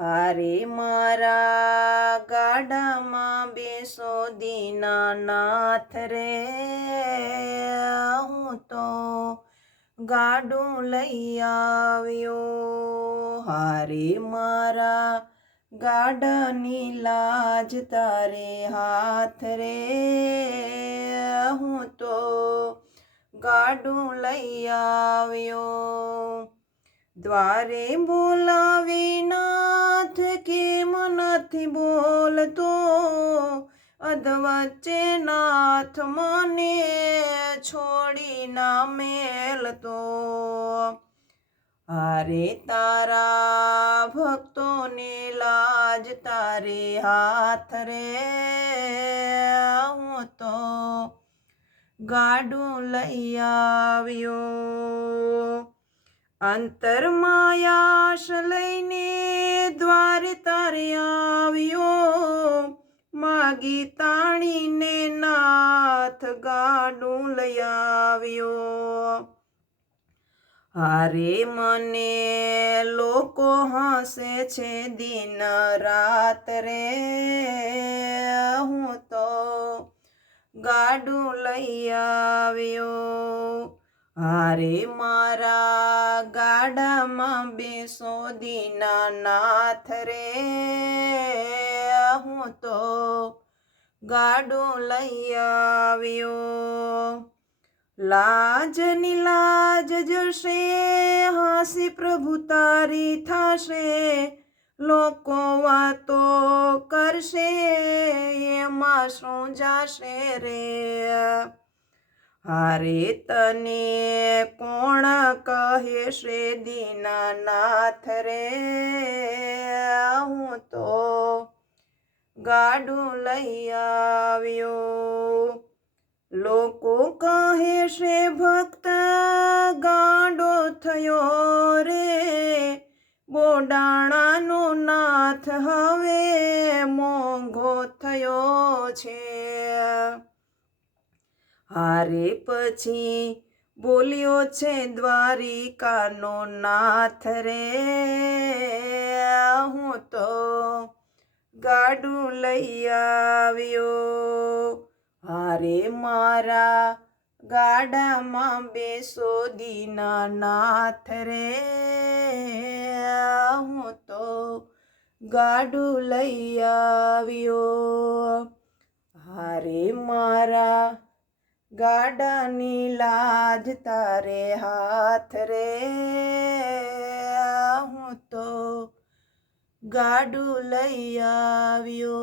હારે મારા ગાડામાં બેસો દીનાનાથ રે, હું તો ગાડું લઈ આવ્યો. હારે મારા ગાડાની લાજ તારે હાથ રે, હું તો ગાડું લઈ આવ્યો. દ્વારે બોલાવી નાથ કેમ નથી બોલતો, અધવચ્ચે નાથ મને છોડી ના મેલતો. હારે તારા ભક્તોને લાજ તારે હાથ રે, હું તો ગાડું લઈ આવ્યો. અંતરમાયાશ લઈને દ્વારે તારે આવ્યો, માગી તાણીને નાથ ગાડું લઈ આવ્યો. હારે મને લોકો હસે છે દિન રાત રે, હું તો ગાડું લઈ આવ્યો. હારે મારા ગાડામાં બેસો દીનાનાથ રે, હું તો ગાડું લઈ આવ્યો. લાજની લાજ જશે, હાસી પ્રભુ તારી થાશે, લોકો વાતો કરશે એમાં શું જાશે રે. હારે તને કોણ કહેશે દીનાનાથ રે, હું તો ગાડું લઈ આવ્યો. લોકો કહેશે ભક્ત ગાંડો થયો રે, બોડાણાનો નાથ હવે મોંઘો થયો છે. હારે પછી બોલ્યો છે દ્વારિકાનો નાથ રે, હું તો ગાડું લઈ આવ્યો. હારે મારા ગાડામાં બેસો દીનાનાથ રે, હું તો ગાડું લઈ આવ્યો. હારે મારા ગાડાની લાજ તારે હાથ રે, હું તો ગાડું લઈ આવ્યો.